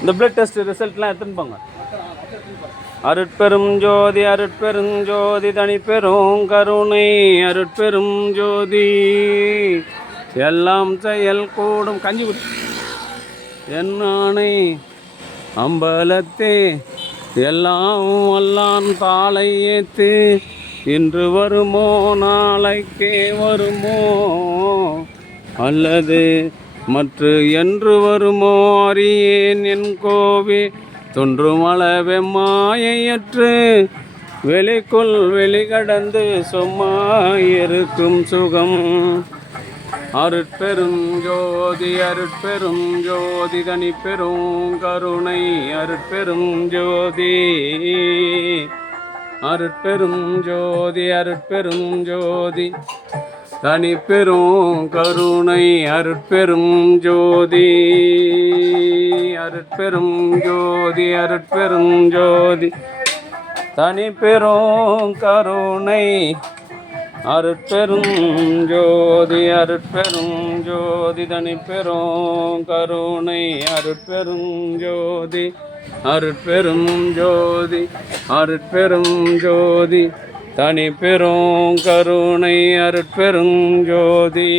இந்த blood test ரிசல்ட்லாம் எடுத்துன்னு போங்க. அருட்பெரும் ஜோதி அருட்பெரும் ஜோதி தனிப்பெரும் கருணை அருட்பெரும் ஜோதி எல்லாம் செயல் கூடும் கஞ்சி என்னானை அம்பலத்தே எல்லாம் வல்லான் தாளை ஏத்து இன்று வருமோ நாளைக்கே வருமோ அல்லது மற்ற என்று வருமோ அறியேன் என் கோவே தொன்றுமள வெம்மாயையற்று வெளிக்குள் வெளிகடந்து சொம்மாயிருக்கும் சுகம் அருட்பெரும் ஜோதி அருட்பெரும் ஜோதி தனிப்பெரும் கருணை அருட்பெரும் ஜோதி அருட்பெரும் ஜோதி அருட்பெரும் ஜோதி தனிப்பெரும் கருணை அருட்பெரும் ஜோதி அருட்பெரும் ஜோதி அருட்பெரும் ஜோதி தனிப்பெரும் கருணை அருட்பெரும் ஜோதி அருட்பெரும் ஜோதி தனிப்பெரும் கருணை அருட்பெரும் ஜோதி அருட்பெரும் ஜோதி அருட்பெரும் ஜோதி தனிப்பெரும் கருணை அருட்பெரும் ஜோதி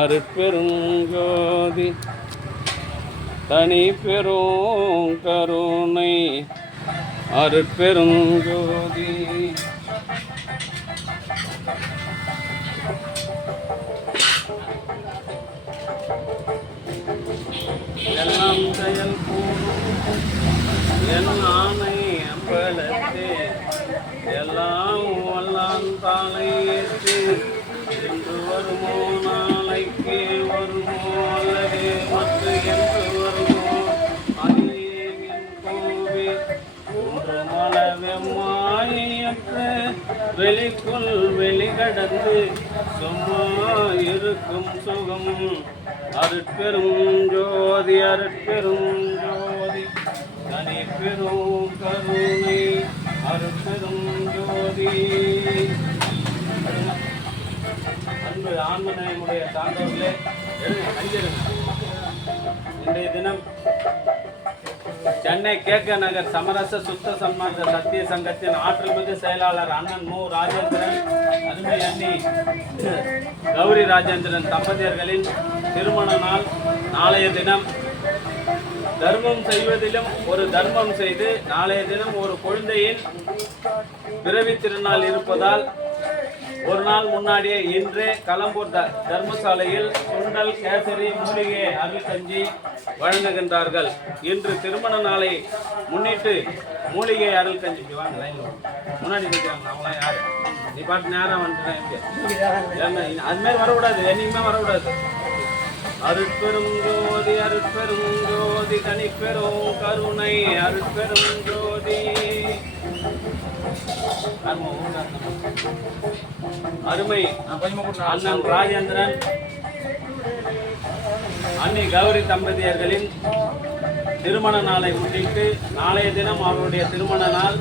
அருட்பெரும் ஜோதி தனிப்பெரும் கருணை அருட்பெரும் ஜோதி எல்லாம் செயல் கூடும் என் ஆணை அம்பலத்தே எல்லாம் வல்லான் தாளை ஏற்று என்று வருமோ நாளைக்கே வருமோ அல்லது மற்ற என்று வருமோ அறியேன் என் கோவே ஒன்று மல வெம்மாயற்ற வெளிக்குள் வெளிகடந்து சும்மா இருக்கும் சுகம் அருட்பெரும் ஜோதி அருட்பெரும் ஜோதி தனிப்பெரும் கருணை அருட்பெரும் ஜோதி. அன்பு ஆன்மநேயமுடைய சான்றோர்களே, இன்றைய தினம் சென்னை கேக்க நகர் சமரச சுத்த சன்மார்க்க சத்திய சங்கத்தின் ஆற்றல்மிகு செயலாளர் அண்ணன் மு ராஜேந்திரன் அருமை அண்ணி கௌரி ராஜேந்திரன் தம்பதியர்களின் திருமண நாள் நாளைய தினம். தர்மம் செய்வதிலும் ஒரு தர்மம் செய்து நாளைய தினம் ஒரு குழந்தையின் பிறவி திருநாள் இருப்பதால் ஒரு நாள் முன்னாடியே இன்றே கலம்பூர் தர்மசாலையில் சுண்டல் கேசரி மூலிகை அருள் கஞ்சி வழங்குகின்றார்கள். இன்று திருமண நாளை முன்னிட்டு மூலிகை அருள் கஞ்சி வாங்க முன்னாடி நிற்கிறாங்க. அவங்களாம் யாரு? நீ பாட்டு நேரம் வந்துட்டேன். அதுமாதிரி வரக்கூடாது, என்னைக்குமே வரக்கூடாது. அருட்பெரும் ஜோதி அருட்பெரும் ஜோதி தனிப்பெரும் கருணை அருட்பெரும் ஜோதி அருமை அண்ணன் ராஜேந்திரன் அண்ணி கௌரி தம்பதியர்களின் திருமண நாளை முன்னிட்டு நாளைய தினம் அவருடைய திருமண நாள்.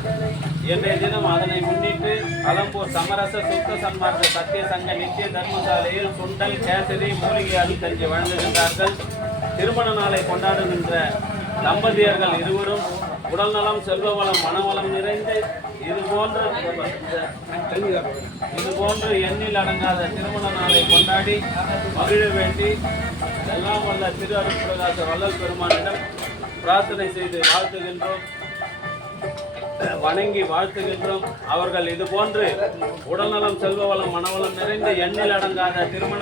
இன்றைய தினம் அதனை முன்னிட்டு கலம்பூர் சமரச சுத்த சன்மார்க்க சத்திய சங்க நித்திய தர்மசாலையில் சுண்டல் கேசரி மூலிகை அருள் கஞ்சி வழங்குகின்றார்கள். திருமண நாளை கொண்டாடுகின்ற தம்பதியர்கள் இருவரும் உடல்நலம் செல்வவளம் மனவளம் நிறைந்து இதுபோன்று எண்ணில் அடங்காத திருமண நாளை கொண்டாடி மகிழ வேண்டி எல்லாம் வல்ல திரு அருட்பிரகாச வள்ளல் பெருமானிடம் பிரார்த்தனை செய்து வாழ்த்துகின்றோம், வணங்கி வாழ்த்துகின்றோம். அவர்கள் இதுபோன்று உடல்நலம் செல்வவளம் மனவளம் நிறைந்த எண்ணில் அடங்காத திருமண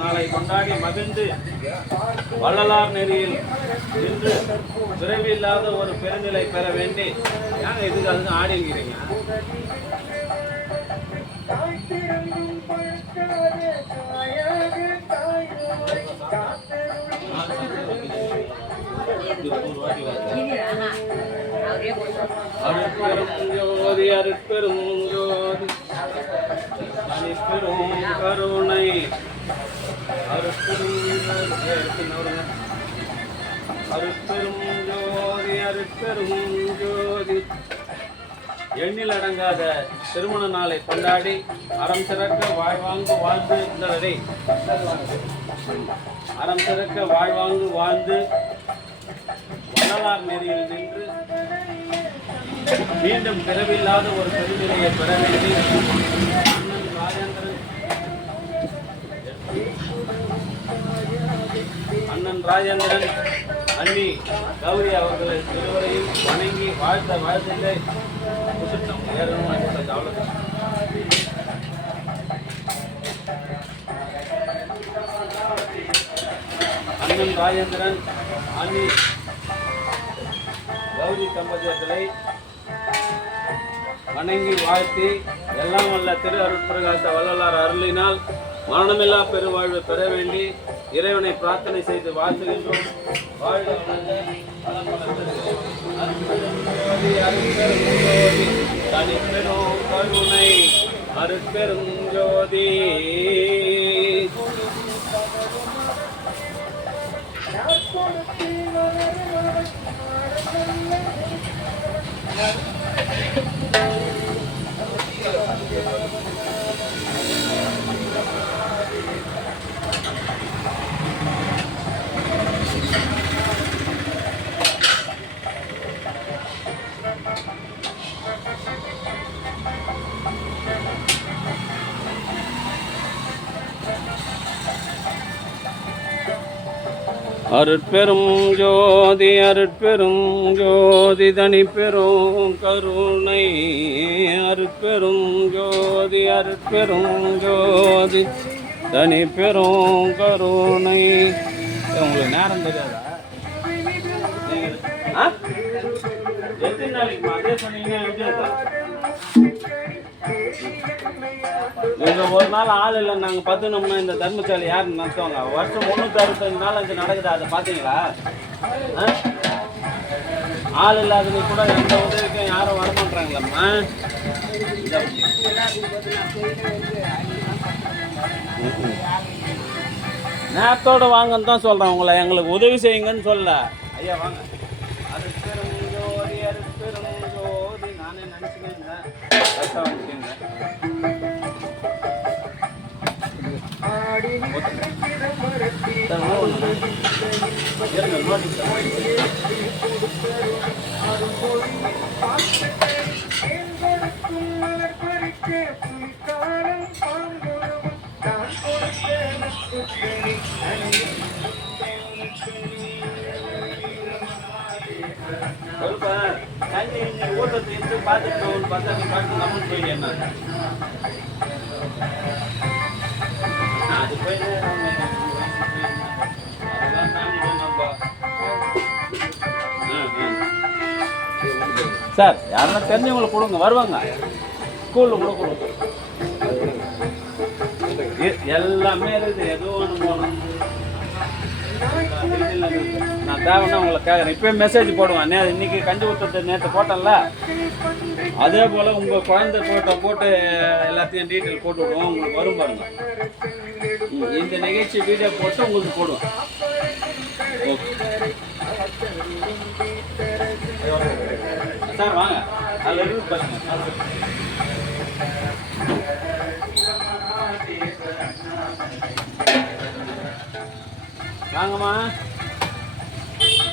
நாளை கொண்டாடி மகிழ்ந்து வள்ளலார் நெறியில் இன்று பிறவில்லாத ஒரு பெருநிலை பெற வேண்டி ஏங்க இதுக்கு அதுக்கு ஆடிங்கிறீங்க. அருட்பெரும் ஜோதி அருட்பெரும் ஜோதி தனிப்பெரும் கருணை அருட்பெரும் ஜோதி அருட்பெரும் ஜோதி. எண்ணில் அடங்காத திருமண நாளை கொண்டாடி அறம் சிறக்க வாழ்வாங்கு வாழ்ந்து இருந்தவரை அறம் சிறக்க வாழ்வாங்கு வாழ்ந்து வரலாறு நெறியில் நின்று மீண்டும் பிறவில்லாத ஒரு பெருநிலையை பெற வேண்டி அண்ணன் ராஜேந்திரன் அண்ணி கௌரி அவர்களை இருவரையும் வணங்கி வாழ்த்திலே கொடுத்துட்டோம். அண்ணன் ராஜேந்திரன் அண்ணி கௌரி தம்பதியர்களை வணங்கி வாழ்த்தி எல்லாம் வல்ல திரு அருட்பிரகாச வள்ளலார் அருளினால் மரணமில்லா பெருவாழ்வு பெற வேண்டி இறைவனை பிரார்த்தனை செய்து வாழ்த்துகின்றோம். வாழ்க தனிப்பெரும் கருணை அருட்பெரும் ஜோதி. அருட்பெரும் ஜோதி அருட்பெரும் ஜோதி தனிப்பெரும் கருணை அருட்பெரும் ஜோதி அருட்பெரும் ஜோதி தனிப்பெரும் கருணை. உங்களுக்கு நேரம் தெரியாதா? எத்தனை நாளைக்கு அதே சொன்னீங்கன்னா எங்க ஒரு நாள் ஆள் இல்லை, நாங்கள் பத்துனோம்னா இந்த தர்மசாலை யார் நடத்துவாங்க? வருஷம் 365 நாள் அங்கே நடக்குது. அதை பார்த்தீங்களா? ஆள் இல்லாதது கூட எந்த உதவிக்கும் யாரும் வரமாட்டாங்களம்மா. நேரத்தோடு வாங்கன்னு தான் சொல்கிறேன் உங்களை. எங்களுக்கு உதவி செய்யுங்கன்னு சொல்ல. ஐயா வாங்க. அது பெரும் ஜோதி அது பெரும் ஜோதி. நானே நினச்சிக்கேங்க கரெக்டாக வந்துக்கேங்க. ஊட்டத்தை எடுத்து பார்த்துட்டு பார்த்தா நீ பார்த்து நம்மளுக்கு போயிட்டேன். அது போய் சார் யாரெல்லாம் தெரிஞ்சவங்களை கொடுங்க, வருவாங்க. ஸ்கூலில் கூட கொடுங்க. எல்லாமே இருக்குது. ஏதோ ஒன்று போகணும். நான் தேவைன்னா உங்களை கேட்குறேன். இப்போயே மெசேஜ் போடுவேன். இன்னைக்கு கஞ்சி ஊற்றத்தை நேற்று போட்டேன்ல, அதே போல் உங்கள் குழந்தை போட்டு எல்லாத்தையும் டீட்டெயில் போட்டு விடுவோம். உங்களுக்கு வரும் பாருங்க. இந்த நிகழ்ச்சி வீடியோ போட்டு உங்களுக்கு போடுவேன். சார் வாங்க, அதில் இருந்து பாருங்க. வாங்கம்மா,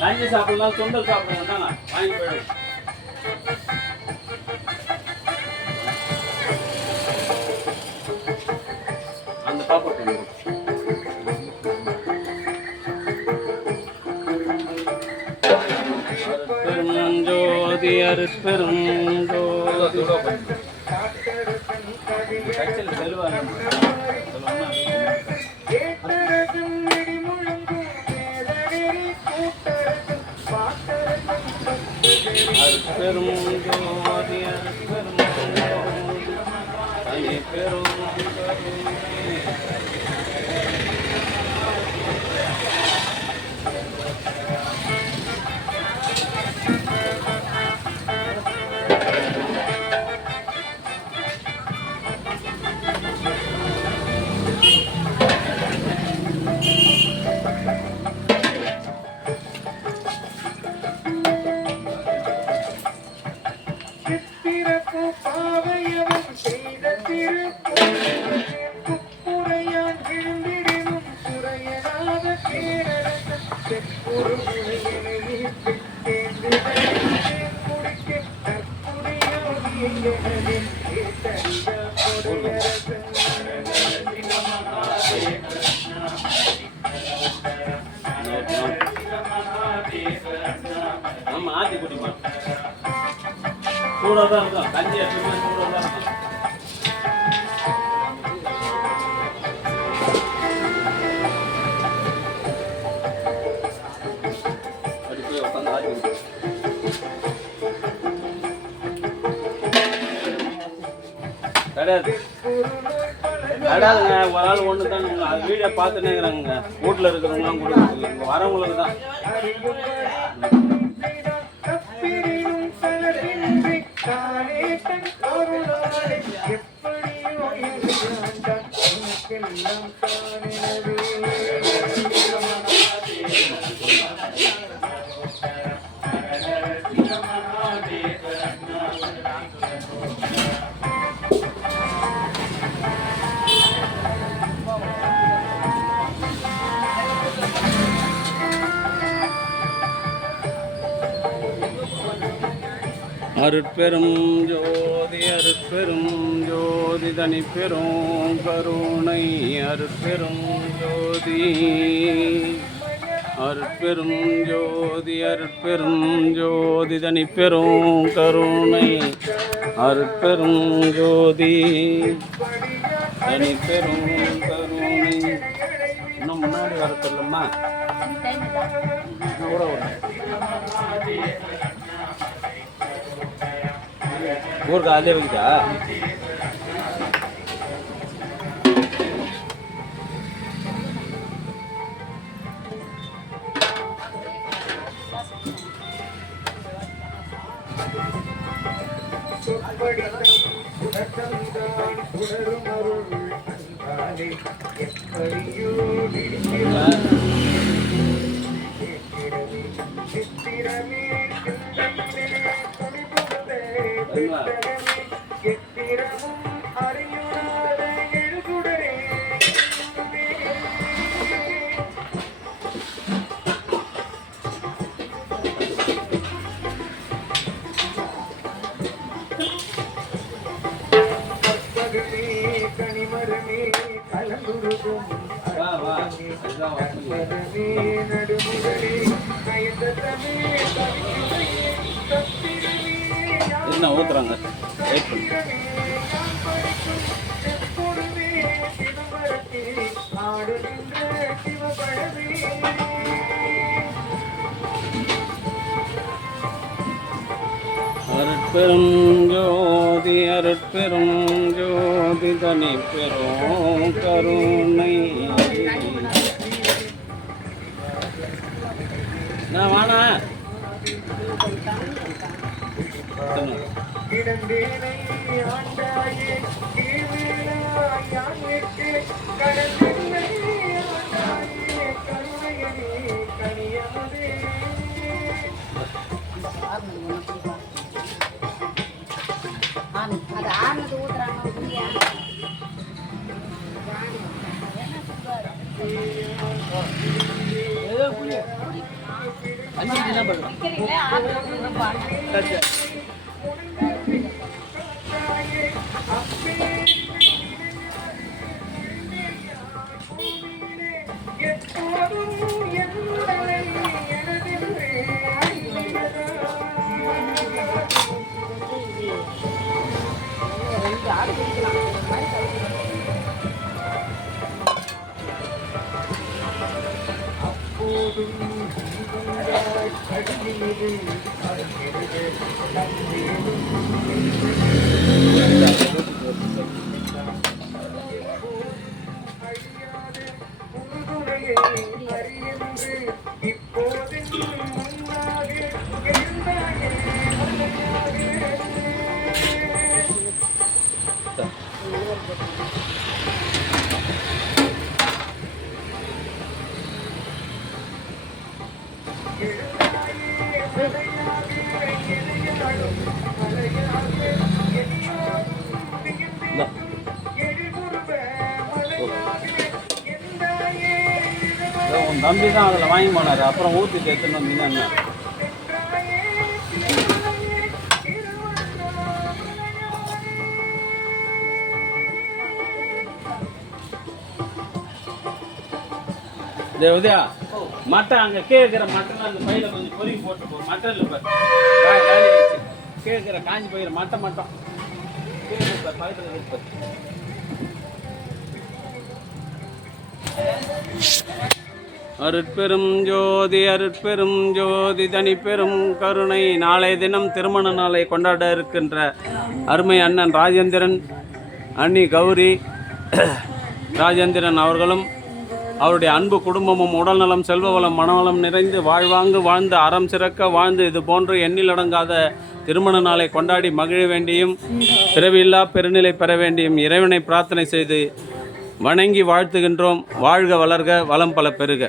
கஞ்சி சாப்பிடலாம், சுண்டல் சாப்பிடலாம் தாங்க, வாங்கி போயிடும். அந்த பாப்பா பெரும் ஜோதி அருட்பெரும் ஜோதி. பெரும் ஜோதி அருட்பெரும் ஜோதி பெரும் நம்ம ஆத்தி குடிமா சூடாக தான் இருக்கும். கஞ்சி எப்பவுமே சூடாக தான் இருக்கும். கிடையாது கிடையாதுங்க. ஒரு ஆள் ஒன்று தான். அது வீடியோ பார்த்துன்னே இருக்கிறாங்க. வீட்டில் இருக்கிறவங்களாம் கொடுக்குறது இல்லை, வரவங்களுக்கு தான். அருட்பெரும் ஜோதி அருட்பெரும் ஜோதி தனி பெரும் கருணை அருட்பெரும் ஜோதி அருட்பெரும் ஜோதி அருட்பெரும் ஜோதி தனி பெரும் கருணை அருட்பெரும் ஜோதி தனி பெரும் கருணை. இன்னும் முன்னாடி வர சொல்லம்மா கூட ஊருக்கு அதே வைக்கிட்டா என்ன ஊத்துறாங்க. வெயிட் பண்ணு. அருட்பெரும் ஜோதி அருட்பெரும் ஜோதி தனி பெரும் கருணை. நான் வாணா அது ஆனது ஊத்துறாங்க. தம்பி தான் அதில் வாங்கி போனார். அப்புறம் ஊற்றிட்டு எடுத்துன்னு வந்தீங்கன்னா உதயா மட்டன் அங்கே கேட்குற மட்டன் அந்த பையில கொஞ்சம் பொறுக்கி போட்டு போ. மட்டன் இல்லை பாரு கேட்குற காஞ்சி போயிடுற மட்டன் மட்டும் கேட்குற பக்கத்தில் இருக்கு. அருட்பெரும் ஜோதி அருட்பெரும் ஜோதி தனிப்பெரும் கருணை. நாளைய தினம் திருமண நாளை கொண்டாட இருக்கின்ற அருமை அண்ணன் ராஜேந்திரன், அண்ணி கௌரி ராஜேந்திரன் அவர்களும் அவருடைய அன்பு குடும்பமும் உடல்நலம் செல்வவளம் மனவளம் நிறைந்து வாழ்வாங்கு வாழ்ந்து அறம் சிறக்க வாழ்ந்து இது போன்று எண்ணிலடங்காத திருமண நாளை கொண்டாடி மகிழ வேண்டியும் பிறவியில்லா பெருநிலை பெற வேண்டியும் இறைவனை பிரார்த்தனை செய்து வணங்கி வாழ்த்துகின்றோம். வாழ்க வளர்க வளம் பல பெருக.